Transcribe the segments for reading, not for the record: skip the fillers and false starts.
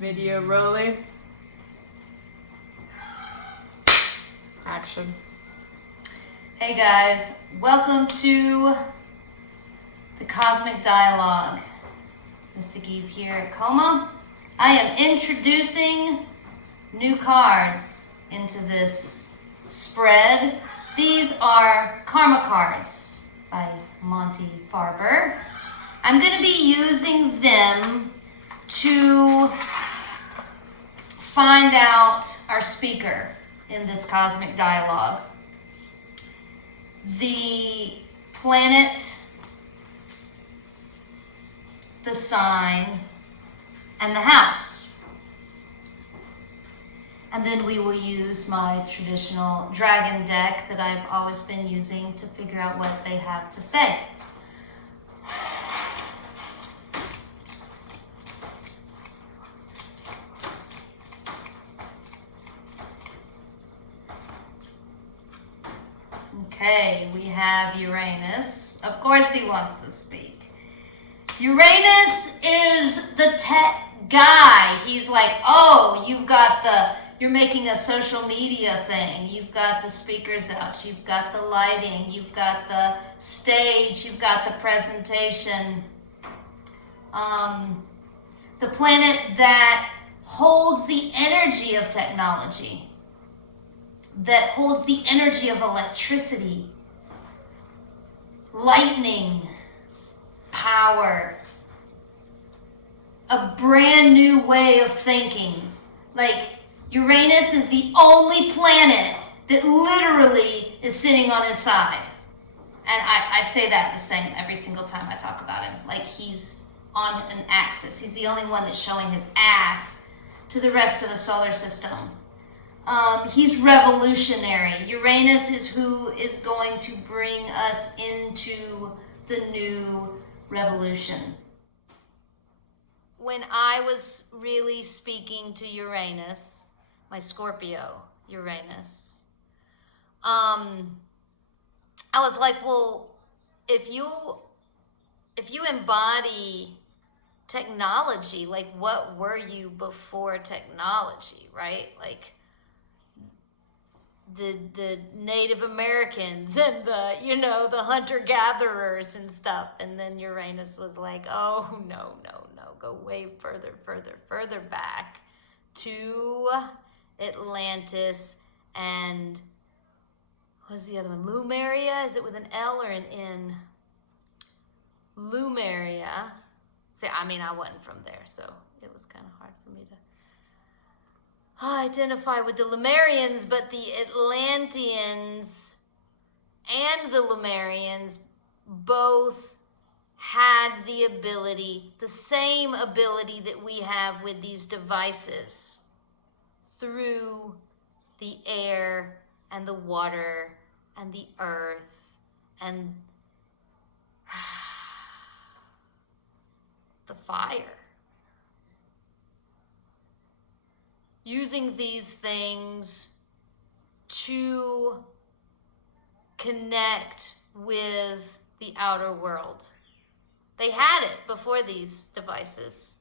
Video rolling. Action. Hey guys, welcome to the Cosmic Dialogue. Mystic Eve here at Coma. I am introducing new cards into this spread. These are Karma cards by Monty Farber. I'm going to be using them to find out our speaker in this cosmic dialogue. The planet, the sign, and the house. And then we will use my traditional dragon deck that I've always been using to figure out what they have to say. Okay, we have Uranus. Of course he wants to speak. Uranus is the tech guy. He's like, oh, you're making a social media thing. You've got the speakers out. You've got the lighting. You've got the stage. You've got the presentation. The planet that holds the energy of technology, that holds the energy of electricity, lightning, power, a brand new way of thinking. Like, Uranus is the only planet that literally is sitting on his side. And I say that the same every single time I talk about him. Like, he's on an axis. He's the only one that's showing his ass to the rest of the solar system. He's revolutionary. Uranus is who is going to bring us into the new revolution. When I was really speaking to Uranus, my Scorpio Uranus, I was like, well, if you embody technology, like, what were you before technology, right? Like, the Native Americans and the hunter-gatherers and stuff. And then Uranus was like, oh, no, go way further back to Atlantis and what's the other one? Lumeria? Is it with an L or an N? Lumeria. See, I wasn't from there, so it was kind of hard for me to identify with the Lemurians, but the Atlanteans and the Lemurians both had the same ability that we have with these devices through the air and the water and the earth and the fire. Using these things to connect with the outer world. They had it before these devices.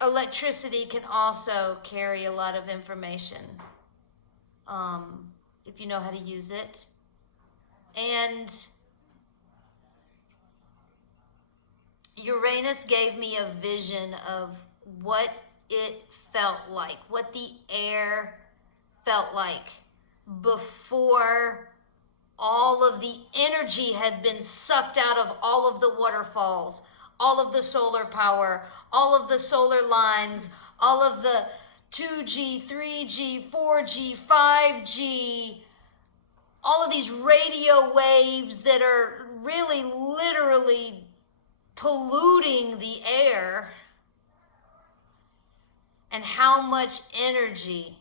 Electricity can also carry a lot of information if you know how to use it. And Uranus gave me a vision of what it felt like, what the air felt like before all of the energy had been sucked out of all of the waterfalls, all of the solar power, all of the solar lines, all of the 2G, 3G, 4G, 5G, all of these radio waves that are really literally polluting the air, and how much energy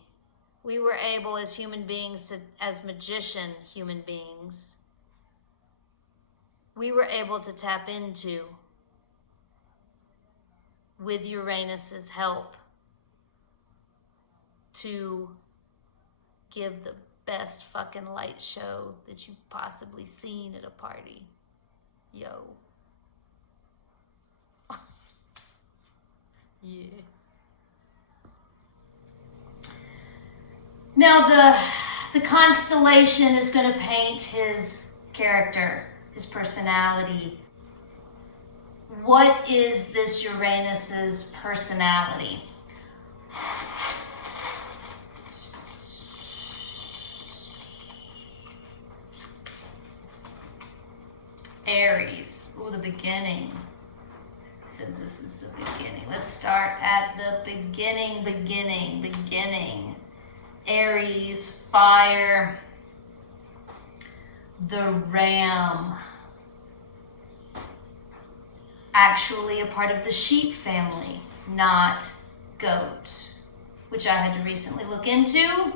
we were able as human beings, as magician human beings, we were able to tap into with Uranus's help to give the best fucking light show that you've possibly seen at a party. Yo. Yeah. Now the constellation is going to paint his character, his personality. What is this Uranus's personality? Aries. Ooh, the beginning. It says this is the beginning. Let's start at the beginning. Aries, fire, the ram. Actually a part of the sheep family, not goat, which I had to recently look into.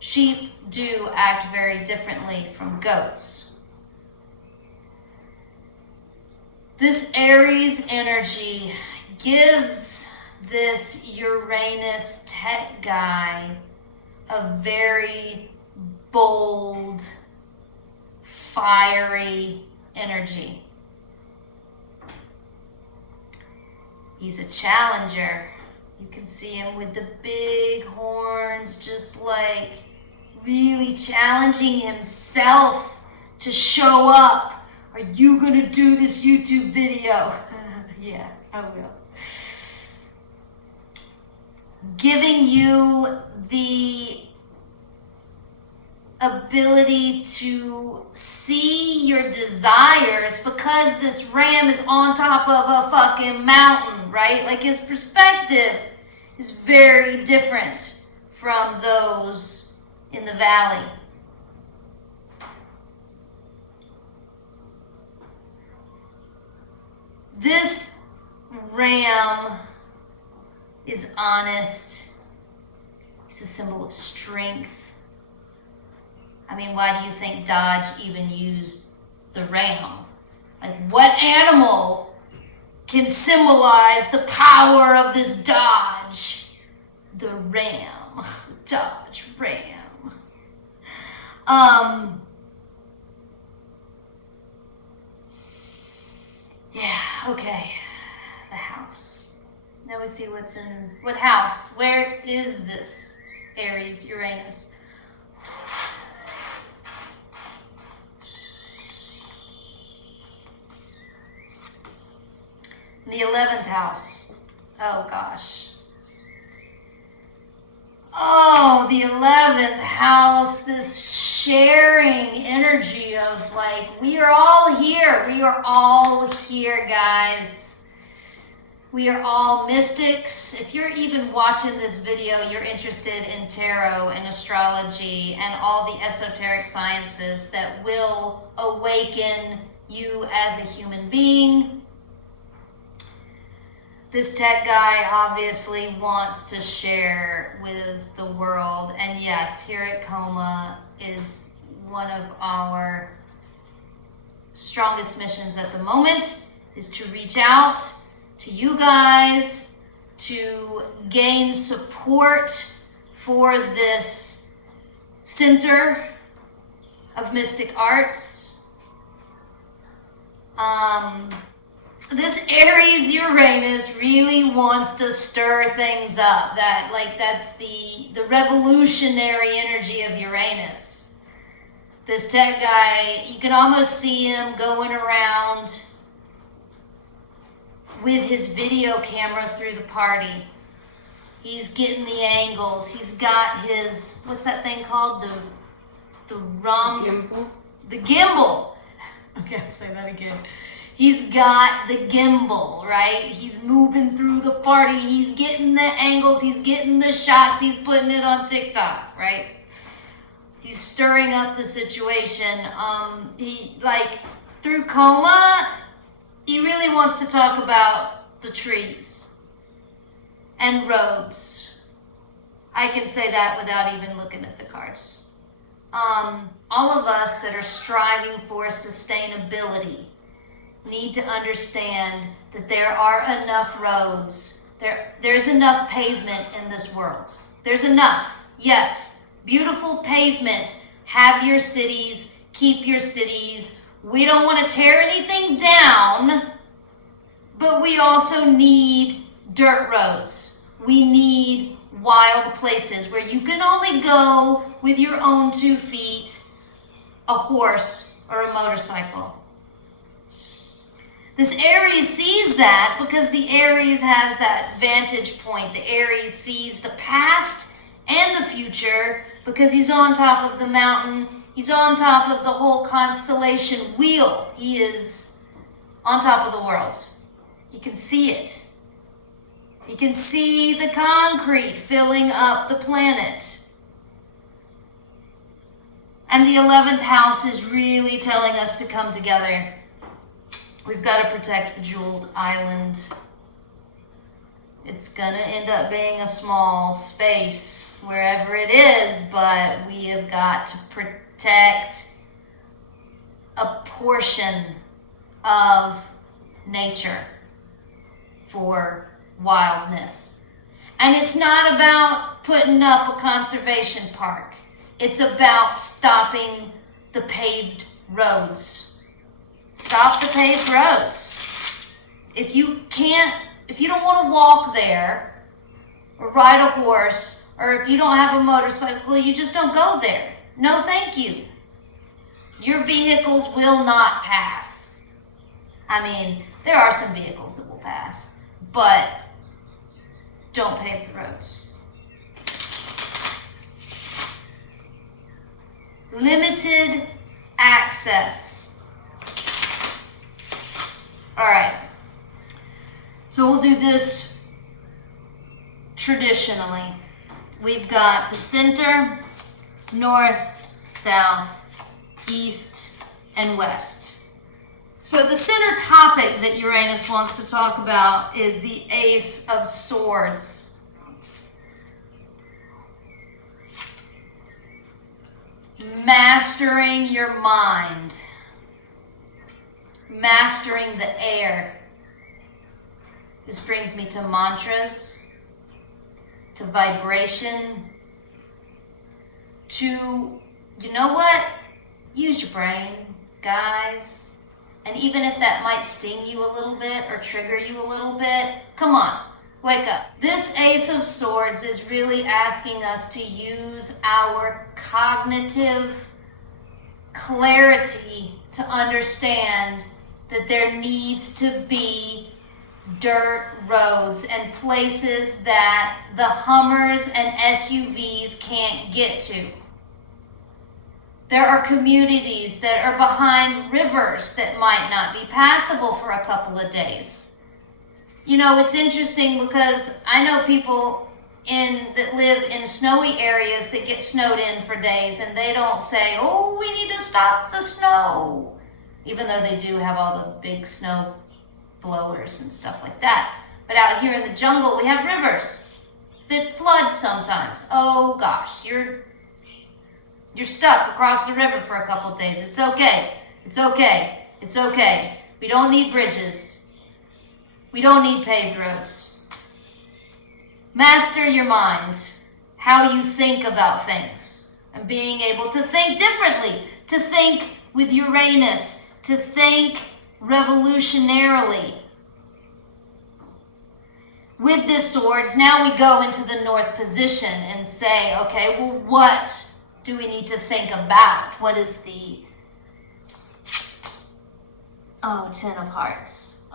Sheep do act very differently from goats. This Aries energy gives this Uranus tech guy a very bold, fiery energy. He's a challenger. You can see him with the big horns, just like really challenging himself to show up. Are you gonna do this YouTube video? Yeah, I will. Giving you the ability to see your desires because this ram is on top of a fucking mountain, right? Like his perspective is very different from those in the valley. This ram is honest. He's a symbol of strength. I mean, why do you think Dodge even used the ram? Like, what animal can symbolize the power of this Dodge? The ram. Dodge ram. Yeah, okay. The house. Now we see what's in what house. Where is this Aries Uranus? The 11th house. Oh gosh. Oh, the 11th house, this sharing energy of like, we are all here. We are all here, guys. We are all mystics. If you're even watching this video, you're interested in tarot and astrology and all the esoteric sciences that will awaken you as a human being. This tech guy obviously wants to share with the world. And yes, here at Coma is one of our strongest missions at the moment is to reach out to you guys to gain support for this center of mystic arts. This Aries Uranus really wants to stir things up. That's the revolutionary energy of Uranus. This tech guy, you can almost see him going around with his video camera through the party. He's getting the angles. He's got his, what's that thing called? The Gimbal. The gimbal. Okay, I'll say that again. He's got the gimbal, right? He's moving through the party. He's getting the angles. He's getting the shots. He's putting it on TikTok, right? He's stirring up the situation. Through Coma, he really wants to talk about the trees and roads. I can say that without even looking at the cards. All of us that are striving for sustainability need to understand that there are enough roads. There's enough pavement in this world. There's enough. Yes, beautiful pavement. Have your cities, keep your cities. We don't want to tear anything down, but we also need dirt roads. We need wild places where you can only go with your own 2 feet, a horse, or a motorcycle. This Aries sees that because the Aries has that vantage point. The Aries sees the past and the future because he's on top of the mountain. He's on top of the whole constellation wheel. He is on top of the world. He can see it. He can see the concrete filling up the planet. And the 11th house is really telling us to come together. We've got to protect the jeweled island. It's going to end up being a small space wherever it is, but we have got to protect a portion of nature for wildness. And it's not about putting up a conservation park. It's about stopping the paved roads. Stop the paved roads. If you don't want to walk there or ride a horse, or if you don't have a motorcycle, you just don't go there. No, thank you. Your vehicles will not pass. I mean, there are some vehicles that will pass, but don't pave the roads. Limited access. All right, so we'll do this traditionally. We've got the center, north, south, east, and west. So the center topic that Uranus wants to talk about is the Ace of Swords. Mastering your mind. Mastering the air. This brings me to mantras, to vibration, to, you know what? Use your brain, guys. And even if that might sting you a little bit or trigger you a little bit, come on, wake up. This Ace of Swords is really asking us to use our cognitive clarity to understand that there needs to be dirt roads and places that the Hummers and SUVs can't get to. There are communities that are behind rivers that might not be passable for a couple of days. You know, it's interesting because I know people that live in snowy areas that get snowed in for days, and they don't say, oh, we need to stop the snow, even though they do have all the big snow blowers and stuff like that. But out here in the jungle, we have rivers that flood sometimes. Oh gosh, you're stuck across the river for a couple of days. It's okay. It's okay. It's okay. We don't need bridges. We don't need paved roads. Master your mind, how you think about things, and being able to think differently, to think with Uranus, to think revolutionarily. With the swords, now we go into the north position and say, okay, well, what do we need to think about? What is the... Oh, Ten of Hearts.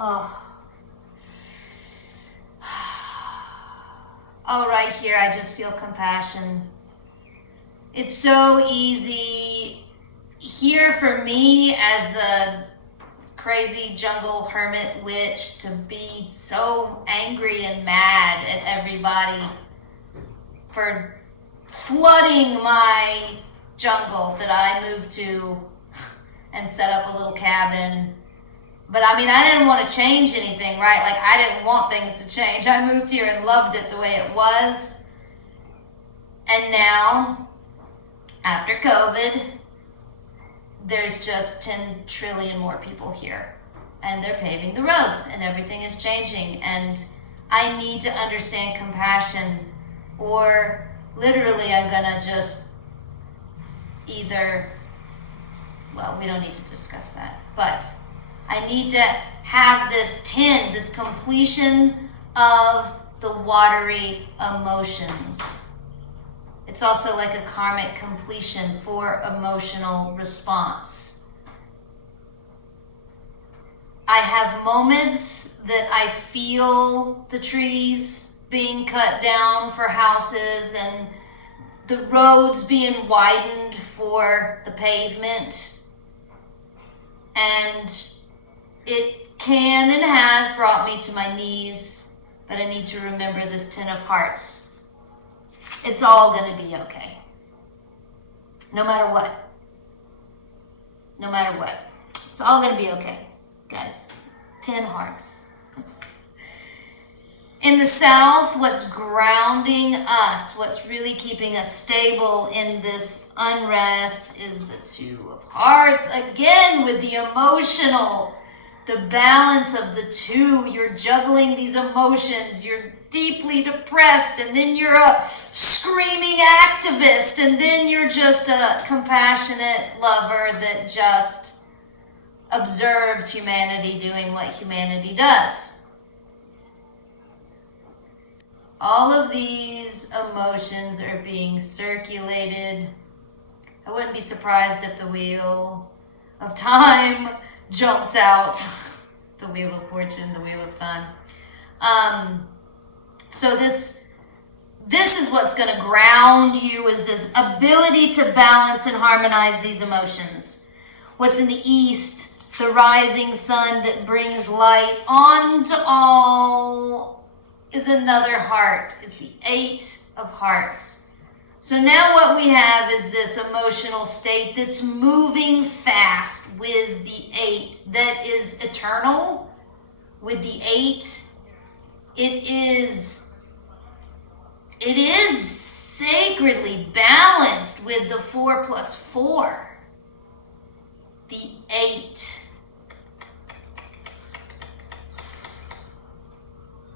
Oh, right here, I just feel compassion. It's so easy here for me as a crazy jungle hermit witch to be so angry and mad at everybody for flooding my jungle that I moved to and set up a little cabin. But I mean, I didn't want to change anything, right? Like, I didn't want things to change. I moved here and loved it the way it was. And now, after COVID, there's just 10 trillion more people here. And they're paving the roads and everything is changing. And I need to understand compassion, or literally I'm gonna just either, well, we don't need to discuss that, but I need to have this 10, this completion of the watery emotions. It's also like a karmic completion for emotional response. I have moments that I feel the trees being cut down for houses and the roads being widened for the pavement. And it can and has brought me to my knees, but I need to remember this 10 of hearts. It's all going to be okay. No matter what. No matter what. It's all going to be okay, guys. 10 hearts. In the south, what's grounding us, what's really keeping us stable in this unrest is the 2 of hearts. Again, with the emotional, the balance of the 2. You're juggling these emotions. You're deeply depressed, and then you're a screaming activist, and then you're just a compassionate lover that just observes humanity doing what humanity does. All of these emotions are being circulated. I wouldn't be surprised if the wheel of time jumps out. The wheel of fortune, the wheel of time. So this is what's going to ground you, is this ability to balance and harmonize these emotions. What's in the east, the rising sun that brings light onto all, is another heart. It's the 8 of hearts. So now what we have is this emotional state that's moving fast with the 8, that is eternal. With the 8, it is sacredly balanced with the 4 plus 4. The 8.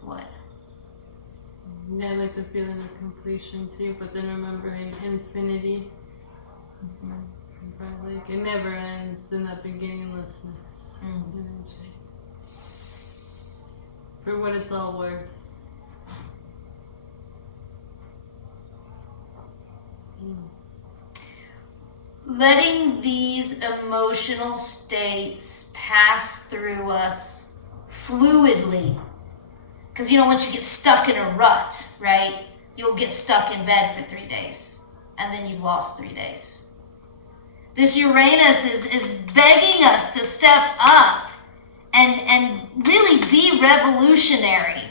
What? Yeah, I like the feeling of completion too, but then remembering infinity. But like it never ends in that beginninglessness energy. For what it's all worth. Letting these emotional states pass through us fluidly. Because, once you get stuck in a rut, right, you'll get stuck in bed for 3 days. And then you've lost 3 days. This Uranus is begging us to step up and really be revolutionary.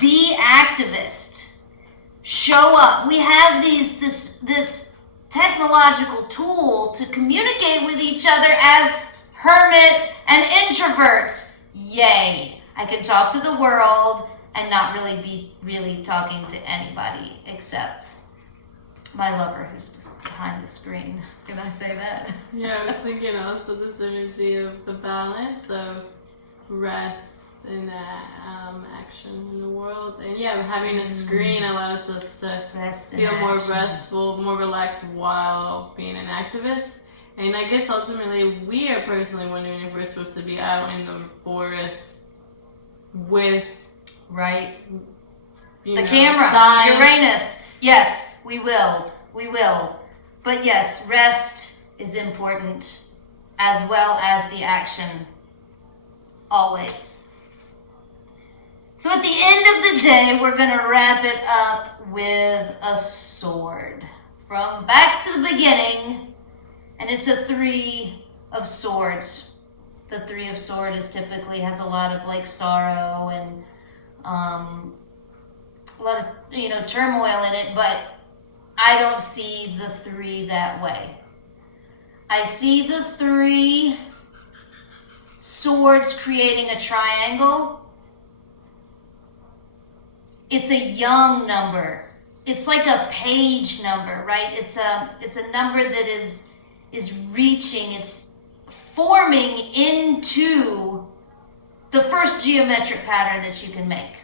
Be activist. Show up. We have this technological tool to communicate with each other as hermits and introverts. Yay. I can talk to the world and not really be talking to anybody except my lover who's behind the screen. Can I say that? Yeah, I was thinking also this energy of the balance of rest and action in the world. And yeah, having a screen allows us to feel more restful, more relaxed while being an activist. And I guess ultimately we are personally wondering if we're supposed to be out in the forest with the camera, signs. Uranus. Yes, we will. But yes, rest is important as well as the action. Always. So at the end of the day, we're going to wrap it up with a sword. From back to the beginning, and it's a 3 of swords. The 3 of swords is typically has a lot of like sorrow and a lot of turmoil in it, but I don't see the 3 that way. I see the 3 swords creating a triangle. It's a young number. It's like a page number, right? It's a number that is reaching. It's forming into the first geometric pattern that you can make.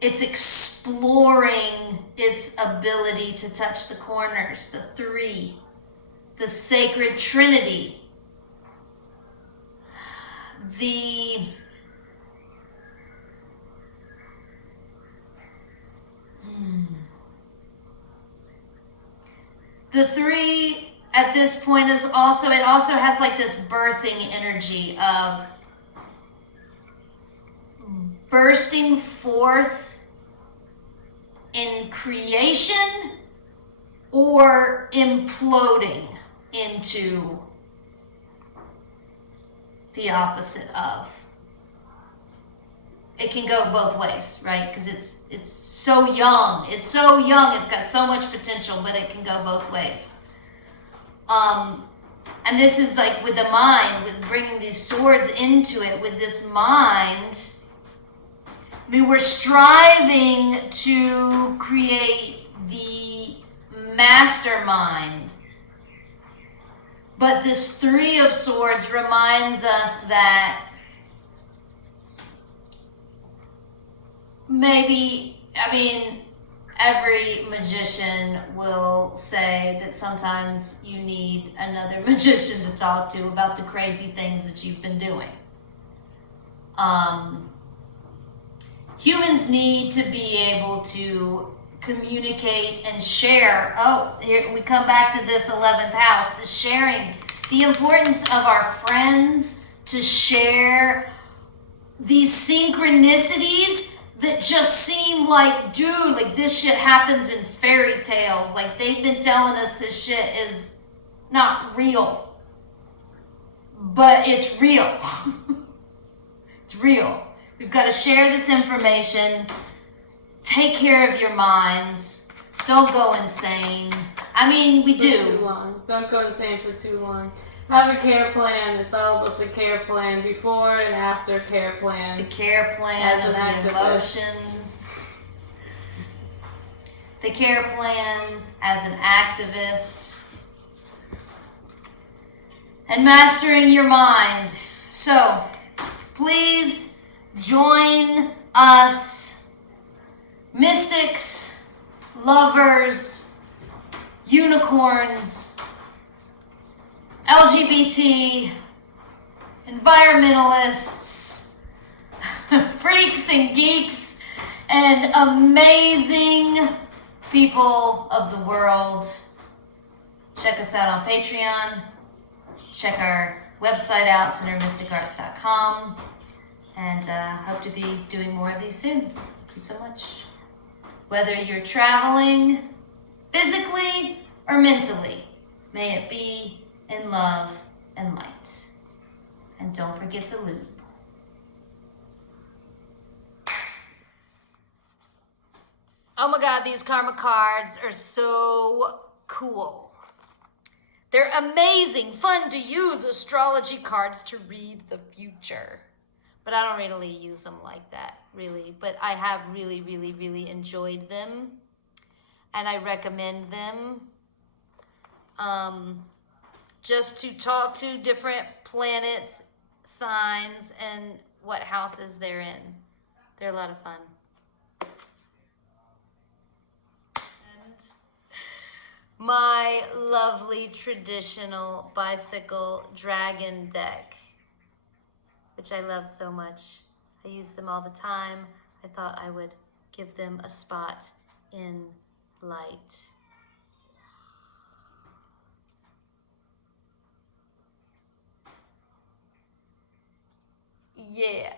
It's exploring its ability to touch the corners, the 3, the sacred trinity. the 3 at this point is also, it also has like this birthing energy of bursting forth in creation or imploding into the opposite of. It can go both ways, right? Because it's so young. It's so young. It's got so much potential, but it can go both ways. And this is like with the mind, with bringing these swords into it, with this mind. I mean, we're striving to create the mastermind. But this 3 of Swords reminds us that maybe, I mean, every magician will say that sometimes you need another magician to talk to about the crazy things that you've been doing. Humans need to be able to communicate and share. Oh, here we come back to this 11th house, the sharing, the importance of our friends to share these synchronicities that just seem like, dude, like this shit happens in fairy tales. Like they've been telling us this shit is not real. But it's real. It's real. We've got to share this information. Take care of your minds. Don't go insane. I mean, we do. For too long. Don't go insane for too long. Have a care plan. It's all about the care plan. Before and after care plan. The care plan As of an the emotions. The care plan as an activist. And mastering your mind. So, please join us, mystics, lovers, unicorns, LGBT, environmentalists, freaks and geeks, and amazing people of the world. Check us out on Patreon. Check our website out, centermysticarts.com. And hope to be doing more of these soon. Thank you so much. Whether you're traveling physically or mentally, may it be in love and light. And don't forget the lube. Oh my God, these karma cards are so cool. They're amazing, fun to use astrology cards to read the future. But I don't really use them like that, really. But I have really, really, really enjoyed them. And I recommend them. Just to talk to different planets, signs, and what houses they're in. They're a lot of fun. And my lovely traditional bicycle dragon deck, which I love so much. I use them all the time. I thought I would give them a spot in light. Yeah.